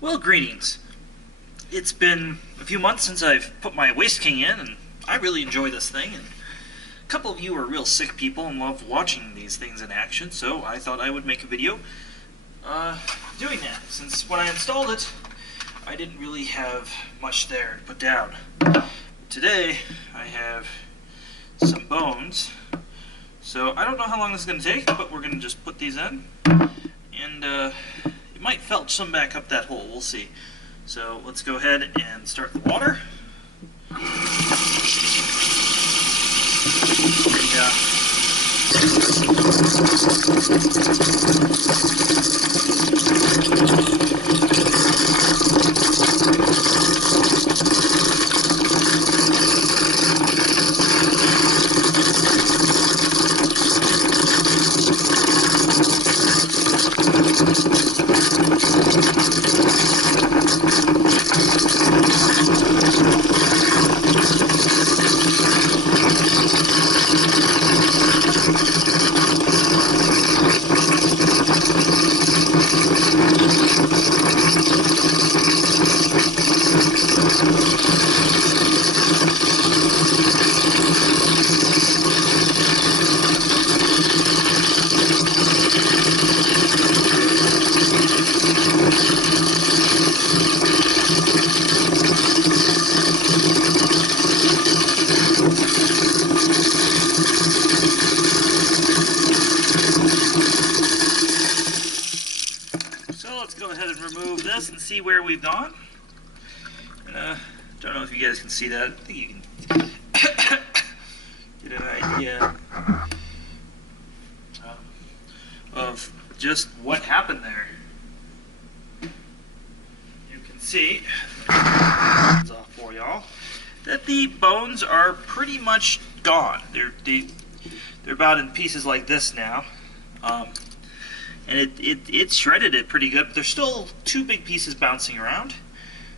Well, greetings. It's been a few months since I've put my Waste King in, and I really enjoy this thing. And a couple of you are real sick people and love watching these things in action, so I thought I would make a video doing that, since when I installed it, I didn't really have much there to put down. Today, I have some bones, so I don't know how long this is going to take, but we're going to just put these in, and it might felch some back up that hole, we'll see. So let's go ahead and start the water. So let's go ahead and remove this and see where we've gone. Don't know if you guys can see that. I think you can get an idea of just what happened there. You can see, it's off for y'all, that the bones are pretty much gone. They're about in pieces like this now. And it shredded it pretty good, but there's still two big pieces bouncing around.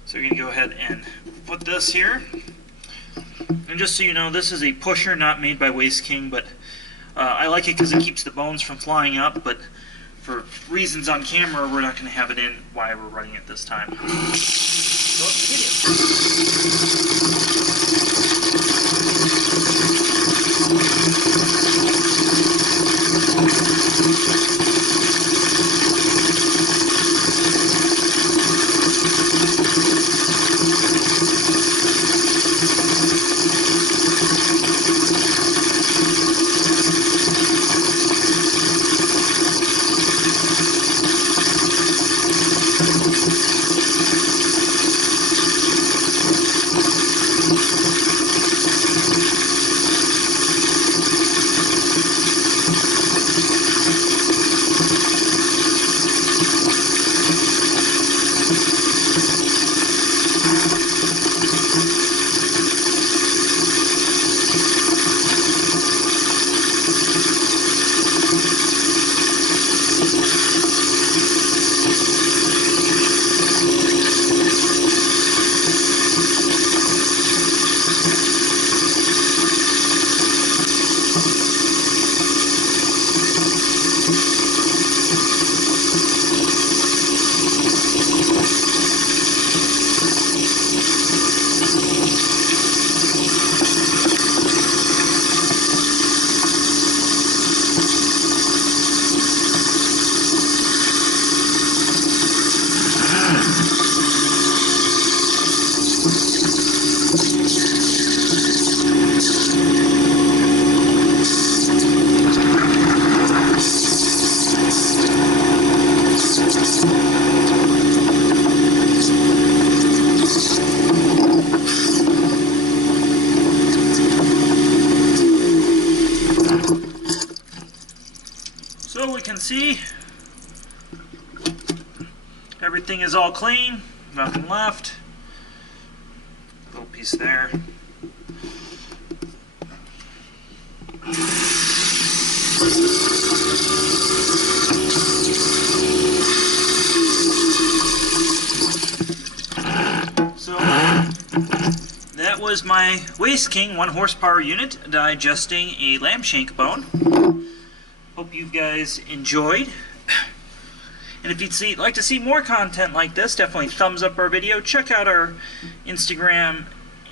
So we're going to go ahead and put this here. And just so you know, this is a pusher not made by Waste King, but I like it because it keeps the bones from flying up, but for reasons on camera, we're not going to have it in while we're running it this time. So let's So we can see everything is all clean, nothing left. Little piece there. So that was my Waste King 1 horsepower unit digesting a lamb shank bone. Hope you guys enjoyed. And if you'd like to see more content like this, definitely thumbs up our video. Check out our Instagram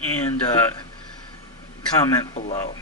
and comment below.